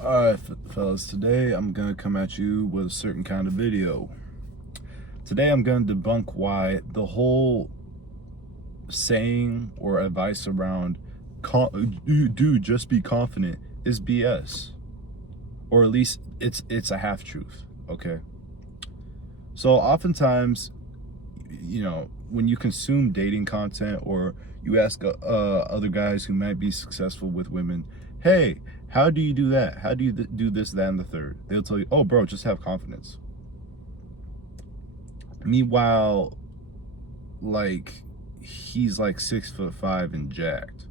Alright, fellas, today I'm gonna come at you with a certain kind of video. Today I'm gonna debunk why the whole saying or advice around dude, just be confident is BS. Or at least it's a half truth, okay? So oftentimes, when you consume dating content or you ask other guys who might be successful with women, hey, how do you do that? How do you do this, that, and the third? They'll tell you, oh, bro, just have confidence. Meanwhile, like, he's like 6'5" and jacked.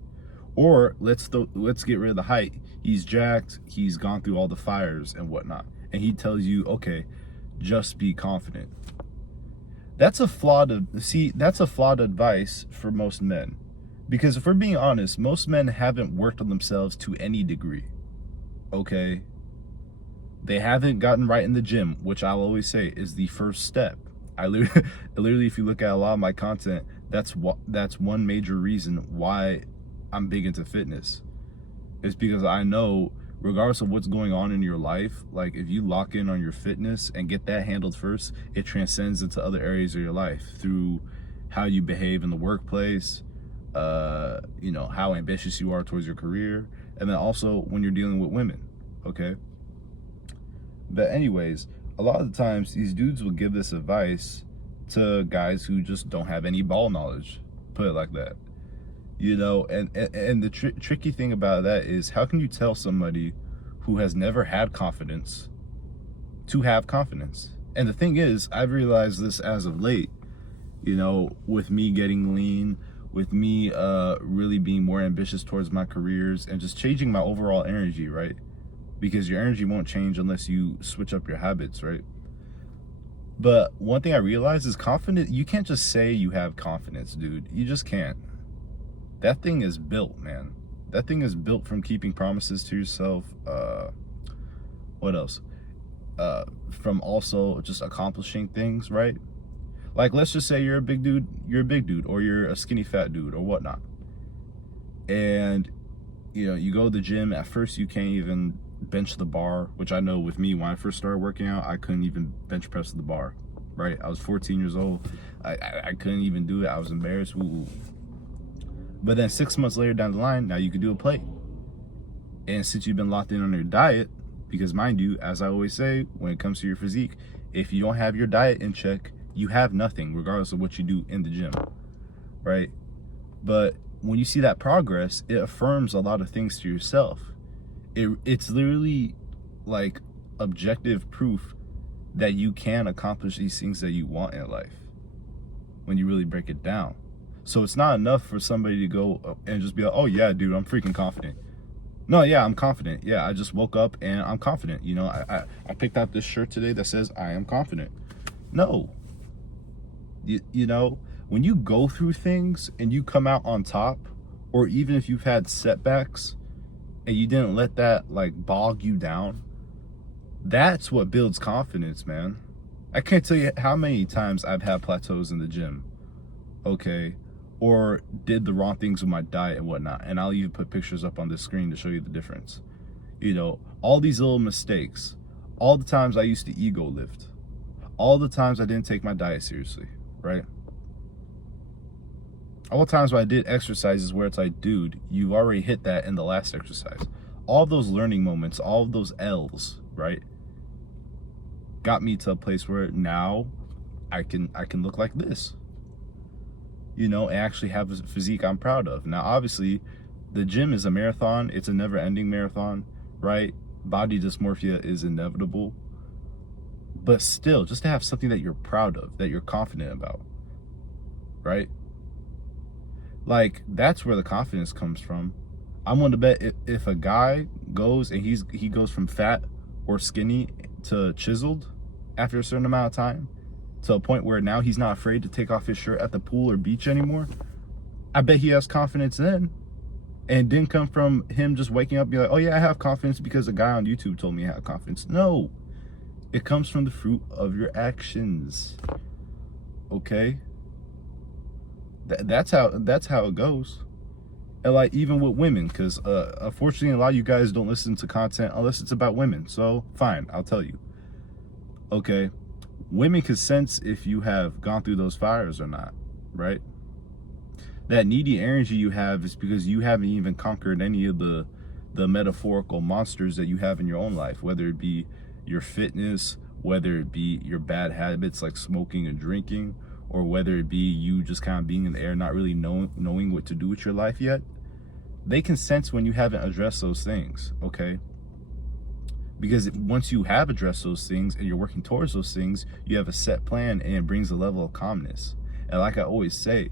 Or let's get rid of the height. He's jacked. He's gone through all the fires and whatnot, and he tells you, okay, just be confident. That's a flawed advice for most men. Because if we're being honest, most men haven't worked on themselves to any degree. Okay? They haven't gotten right in the gym, which I'll always say is the first step. I literally, if you look at a lot of my content, that's one major reason why I'm big into fitness. It's because I know, regardless of what's going on in your life, like if you lock in on your fitness and get that handled first, it transcends into other areas of your life through how you behave in the workplace, how ambitious you are towards your career, and then also when you're dealing with women, okay? But anyways, a lot of the times these dudes will give this advice to guys who just don't have any ball knowledge, put it like that. And the tricky thing about that is, how can you tell somebody who has never had confidence to have confidence? And the thing is, I've realized this as of late, with me getting lean, with me really being more ambitious towards my careers and just changing my overall energy, right? Because your energy won't change unless you switch up your habits, right? But one thing I realized is confidence, you can't just say you have confidence, dude. You just can't. That thing is built, man. That thing is built from keeping promises to yourself. What else? From also just accomplishing things, right? Like, let's just say you're a big dude, or you're a skinny fat dude, or whatnot. And, you go to the gym. At first, you can't even bench the bar, which I know with me, when I first started working out, I couldn't even bench press the bar, right? I was 14 years old. I couldn't even do it. I was embarrassed. Ooh. But then 6 months later down the line, now you can do a plate. And since you've been locked in on your diet, because mind you, as I always say, when it comes to your physique, if you don't have your diet in check, you have nothing, regardless of what you do in the gym, right? But when you see that progress, it affirms a lot of things to yourself. It's literally like objective proof that you can accomplish these things that you want in life when you really break it down. So it's not enough for somebody to go and just be like, oh yeah, dude, I'm freaking confident. No, yeah, I'm confident. Yeah, I just woke up and I'm confident. I picked out this shirt today that says I am confident. No. When you go through things and you come out on top, or even if you've had setbacks and you didn't let that like bog you down, that's what builds confidence, man. I can't tell you how many times I've had plateaus in the gym, okay, or did the wrong things with my diet and whatnot, and I'll even put pictures up on the screen to show you the difference. All these little mistakes, all the times I used to ego lift, all the times I didn't take my diet seriously, right? All the times when I did exercises where it's like, dude, you've already hit that in the last exercise. All of those learning moments, all of those L's, right, got me to a place where now I can look like this, and actually have a physique I'm proud of. Now, obviously, the gym is a marathon. It's a never-ending marathon, right? Body dysmorphia is inevitable. But still, just to have something that you're proud of, that you're confident about, right? Like, that's where the confidence comes from. I'm willing to bet if a guy goes and he goes from fat or skinny to chiseled after a certain amount of time, to a point where now he's not afraid to take off his shirt at the pool or beach anymore, I bet he has confidence then. And it didn't come from him just waking up and be like, oh yeah, I have confidence because a guy on YouTube told me I have confidence. No, it comes from the fruit of your actions, okay? That's how it goes. And like even with women, because unfortunately a lot of you guys don't listen to content unless it's about women. So fine, I'll tell you. Okay, women can sense if you have gone through those fires or not, right? That needy energy you have is because you haven't even conquered any of the metaphorical monsters that you have in your own life, whether it be your fitness, whether it be your bad habits like smoking and drinking, or whether it be you just kind of being in the air, not really knowing what to do with your life yet. They can sense when you haven't addressed those things, okay? Because once you have addressed those things and you're working towards those things, you have a set plan and it brings a level of calmness. And like I always say,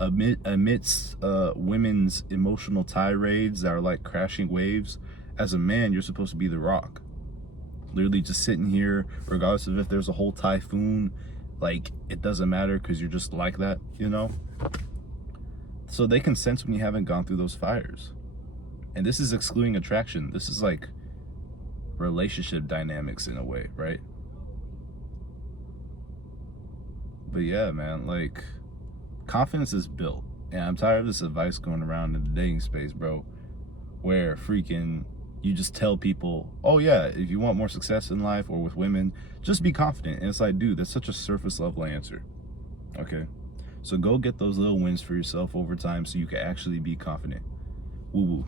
amidst women's emotional tirades that are like crashing waves, as a man, you're supposed to be the rock. Literally just sitting here, regardless of if there's a whole typhoon, like it doesn't matter because you're just like that, you know? So they can sense when you haven't gone through those fires. And this is excluding attraction. This is like relationship dynamics in a way, right? But yeah, man, like confidence is built. And I'm tired of this advice going around in the dating space, bro, where freaking you just tell people, oh yeah, if you want more success in life or with women, just be confident. And it's like, dude, that's such a surface level answer. Okay, so go get those little wins for yourself over time so you can actually be confident. Woo woo.